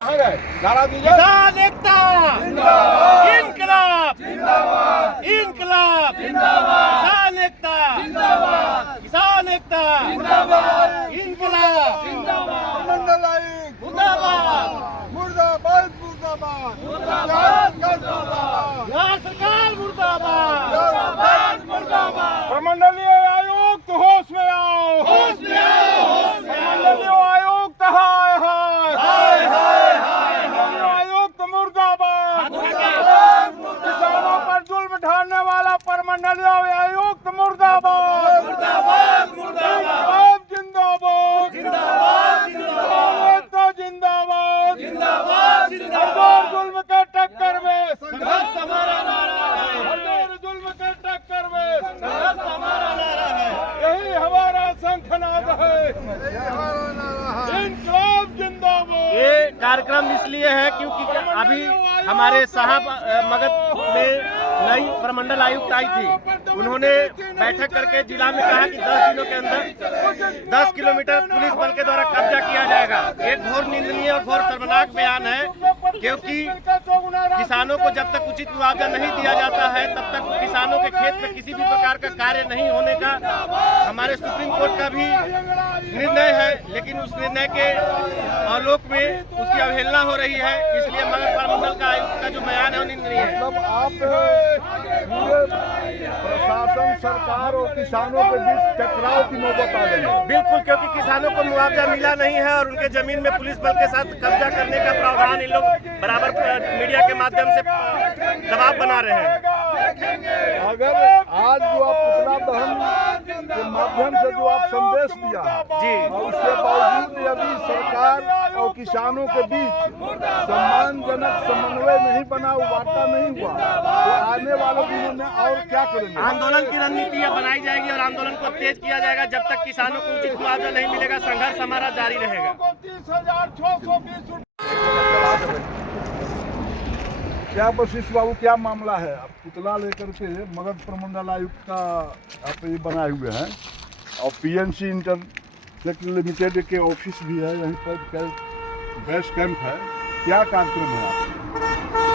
नारा दीजिए। किसान एकता जिंदाबाद, इनकलाब जिंदाबाद, इनकलाब जिंदाबाद, किसान एकता जिंदाबाद, किसान एकता जिंदाबाद, इनकलाब जिंदाबाद, मंडल आयुक्त मुर्दाबाद मुर्दाबाद, मुर्दाबाद, मुर्दाबाद, मुर्दाबाद, बिहार सरकार मुर्दाबाद मुर्दाबाद, मुर्दाबाद। प्रमंडलीय आयुक्त होश में आओ, होश में आओ, होश में आओ। प्रमंडलीय आयुक्त हाय हाय हाय, हाय, हाय, प्रमंडलीय आयुक्त मुर्दाबाद, मुर्दाबाद, किसानों पर जुल्म ढाने वाला प्रमंडलीय आयुक्त मुर्दाबाद, मुर्दाबाद, मुर्दाबाद, जिंदाबाद, जिंदाबाद, जिंदाबाद, जिंदाबाद, जिंदाबाद, जिंदाबाद। हर जुल्म के टक्कर में संघर्ष हमारा नारा है, हर जुल्म के टक्कर में संघर्ष हमारा नारा है। यही हमारा शंखनाद है। इनकलाब जिंदाबाद। ये कार्यक्रम इसलिए है क्योंकि अभी हमारे साहब मगध में नई प्रमंडल आयुक्त आई थी। उन्होंने बैठक करके जिला में कहा कि 10 दिनों के अंदर 10 किलोमीटर पुलिस बल के द्वारा कब्जा किया जाएगा। एक घोर निंदनीय और घोर शर्मनाक बयान है, क्योंकि किसानों को जब तक उचित मुआवजा नहीं दिया जाता है तब तक किसानों के खेत में किसी भी प्रकार का कार्य नहीं होने का हमारे सुप्रीम कोर्ट का भी निर्णय है। लेकिन उस निर्णय के आलोक में उसकी अवहेलना हो रही है, इसलिए मगध प्रमंडल का आयुक्त का जो बयान है वो निंदनीय है। मतलब आप पूरे प्रशासन, सरकार और किसानों के बीच टकराव की नौबत आ गई है। बिल्कुल, क्योंकि किसानों को मुआवजा मिला नहीं है और उनके जमीन में पुलिस बल के साथ कब्जा करने का प्रावधान इन लोग बराबर मीडिया के माध्यम से दबाव बना रहे हैं। अगर आज जो आप पुतला दहन के माध्यम से जो आप संदेश दिया जी, और उसके बावजूद यदि सरकार और किसानों के बीच सम्मानजनक समन्वय नहीं बना, वार्ता नहीं हुआ, तो आने वाले दिनों में और क्या करेंगे? आंदोलन की रणनीति बनाई जाएगी और आंदोलन को तेज किया जाएगा। जब तक किसानों को उचित मुआवजा नहीं मिलेगा, संघर्ष हमारा जारी रहेगा। 30,620 क्या वशिष्ठ बाबू, क्या मामला है? आप पुतला लेकर के मगध प्रमंडल आयुक्त का आप ये बनाए हुए हैं और पीएनसी इंटरनेट लिमिटेड के ऑफिस भी है, यहीं पर बेस कैंप है। क्या कार्यक्रम है आपका?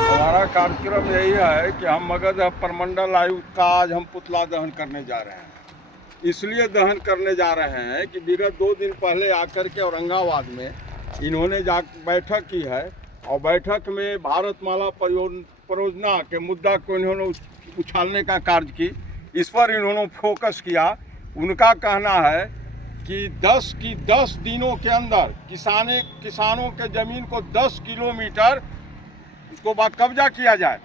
हमारा कार्यक्रम यही है कि हम मगध प्रमंडल आयुक्त का आज हम पुतला दहन करने जा रहे हैं। इसलिए दहन करने जा रहे हैं कि विगत 2 दिन पहले आकर के औरंगाबाद में इन्होंने बैठक की है और बैठक में भारतमाला परियोजना के मुद्दा को इन्होंने उछालने का कार्य की। इस पर इन्होंने फोकस किया। उनका कहना है कि 10 दिनों के अंदर किसानों के ज़मीन को 10 किलोमीटर उसको बाद कब्जा किया जाए।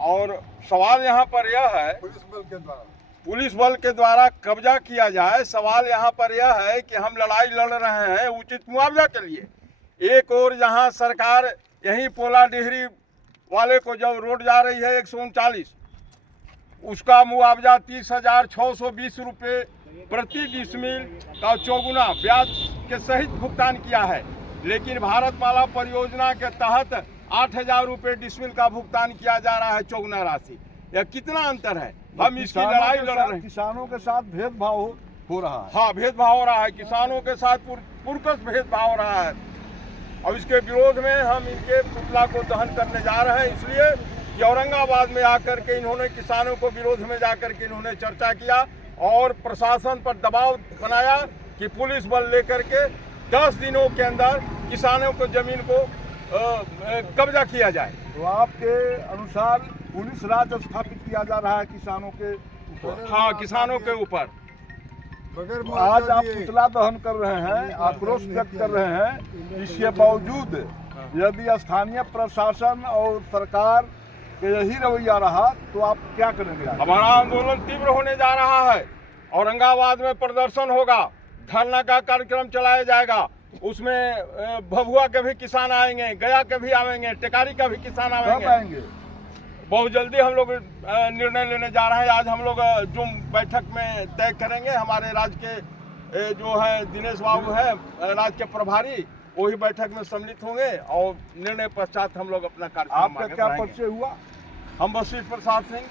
और सवाल यहाँ पर यह है, पुलिस बल के द्वारा कब्जा किया जाए। सवाल यहाँ पर यह है कि हम लड़ाई लड़ रहे हैं उचित मुआवजा के लिए। एक और जहाँ सरकार यहीं पोला डिहरी वाले को जब रोड जा रही है 139, उसका मुआवजा 30,620 रुपये प्रति डिसमिल का चौगुना ब्याज के सहित भुगतान किया है। लेकिन भारतमाला परियोजना के तहत 8,000 रुपये डिसमिल का भुगतान किया जा रहा है चौगुना राशि। यह कितना अंतर है? हम इसकी लड़ाई लड़ रहे हैं। किसानों के साथ भेदभाव हो रहा है। हाँ, भेदभाव हो रहा है, किसानों के साथ पुरकस भेदभाव हो रहा है। अब इसके विरोध में हम इनके पुतला को दहन करने जा रहे हैं। इसलिए कि औरंगाबाद में आकर के इन्होंने किसानों को विरोध में जाकर के इन्होंने चर्चा किया और प्रशासन पर दबाव बनाया कि पुलिस बल लेकर के 10 दिनों के अंदर किसानों को जमीन को कब्जा किया जाए। तो आपके अनुसार पुलिस राज स्थापित किया जा रहा है किसानों के ऊपर? हाँ, किसानों के ऊपर। आज आप पुतला दहन कर रहे हैं, आक्रोश व्यक्त कर रहे हैं, इसके बावजूद यदि स्थानीय प्रशासन और सरकार के यही रवैया रहा तो आप क्या करेंगे? हमारा आंदोलन तीव्र होने जा रहा है। औरंगाबाद में प्रदर्शन होगा, धरना का कार्यक्रम चलाया जाएगा। उसमें भभुआ के भी किसान आएंगे, गया के भी आएंगे, टेकारी का भी किसान आएंगे। बहुत जल्दी हम लोग निर्णय लेने जा रहे हैं। आज हम लोग जूम बैठक में तय करेंगे। हमारे राज्य के जो है दिनेश बाबू है, राज्य के प्रभारी, वही बैठक में सम्मिलित होंगे और निर्णय पश्चात हम लोग अपना कार्यक्रम आपका क्या परिचय हुआ? हम वशिष्ठ प्रसाद सिंह,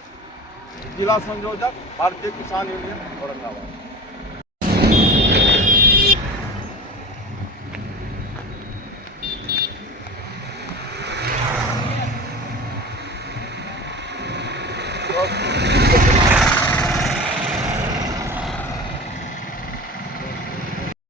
जिला संयोजक, भारतीय किसान यूनियन औरंगाबाद। क्रॉस